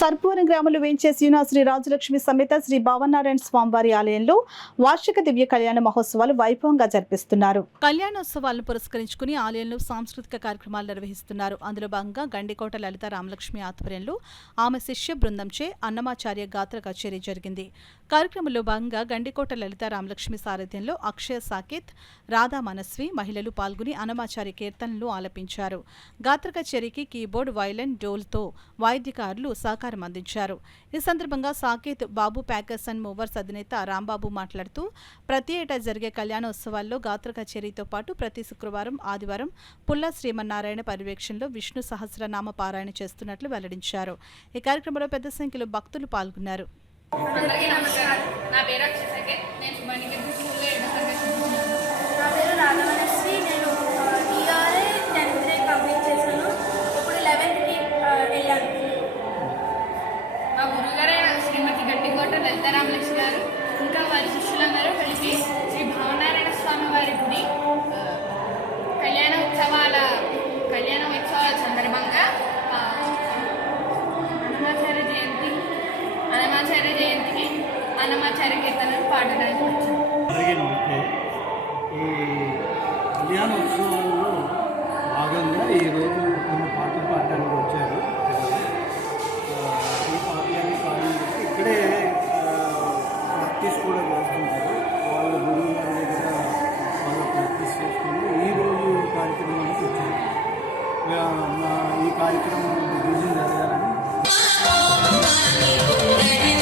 సర్పూరం గ్రామంలో వేంచేసి ఉన్న శ్రీ రాజలక్ష్మి సమేత శ్రీ భావనారాయణ స్వామివారి ఆలయంలో వార్షిక దివ్య కళ్యాణ మహోత్సవాలు వైభవంగా జరిపిస్తున్నారు. కళ్యాణోత్సవాలను పురస్కరించుకుని ఆలయంలో సాంస్కృతిక కార్యక్రమాలు నిర్వహిస్తున్నారు. అందులో భాగంగా గండికోట లలిత రామలక్ష్మి ఆధ్వర్యంలో ఆమె శిష్య బృందంచే అన్నమాచార్య గాత్ర కచేరీ జరిగింది. కార్యక్రమంలో భాగంగా గండికోట లలిత రామలక్ష్మి సారథ్యంలో అక్షయ సాకేత్, రాధా మనస్వి మహిళలు పాల్గొని అన్నమాచార్య కీర్తనలు ఆలపించారు. గాత్ర కచేరీకి కీబోర్డ్, వైలెన్, డోల్తో వాయిద్యకారులు సహకారం అందించారు. ఈ సందర్భంగా సాకేత్ బాబు ప్యాకర్స్ అండ్ మూవర్స్ అధినేత రాంబాబు మాట్లాడుతూ ప్రతి ఏటా జరిగే కళ్యాణోత్సవాల్లో గాత్ర కచేరీతో పాటు ప్రతి శుక్రవారం, ఆదివారం పుల్ల శ్రీమన్నారాయణ పర్యవేక్షణలో విష్ణు సహస్రనామ పారాయణ చేస్తున్నట్లు వెల్లడించారు. ఈ కార్యక్రమంలో పెద్ద సంఖ్యలో భక్తులు పాల్గొన్నారు. అందరికీ నమస్కారం. నా పేరు అక్షయ సాకేత్. నేను శుభానికి స్కూల్లో 7వ తరగతి. నా పేరు రాధవనశ్రీ. నేను టీఆర్ఏ 10th grade కంప్లీట్ చేశాను. ఇప్పుడు 11th వెళ్ళాను. మా గురువుగారైన శ్రీమతి గండికోట లలిత రామలక్ష్మి గారు ఇంకా వారి శిష్యులందరూ కలిసి శ్రీ భావనారాయణ స్వామి వారి గుడి కళ్యాణ ఉత్సవాల సందర్భంగా అన్నమాచార్య జయంతికి అన్నమాచార్య కీర్తనలు పాడడానికి వచ్చాను. ఈ కళ్యాణ ఉత్సవాల్లో భాగంగా ఈరోజు కొన్ని పాటలు పాడడానికి వచ్చారు. ఈ పాటలన్నీ పాడడానికి ఇక్కడే ప్రాక్టీస్ కూడా చేస్తుంటారు. వాళ్ళ గురువు గారి దగ్గర వాళ్ళు ప్రాక్టీస్ చేసుకుని ఈరోజు కార్యక్రమానికి వచ్చారు. ఈ కార్యక్రమం విజయం జరగాలని Ready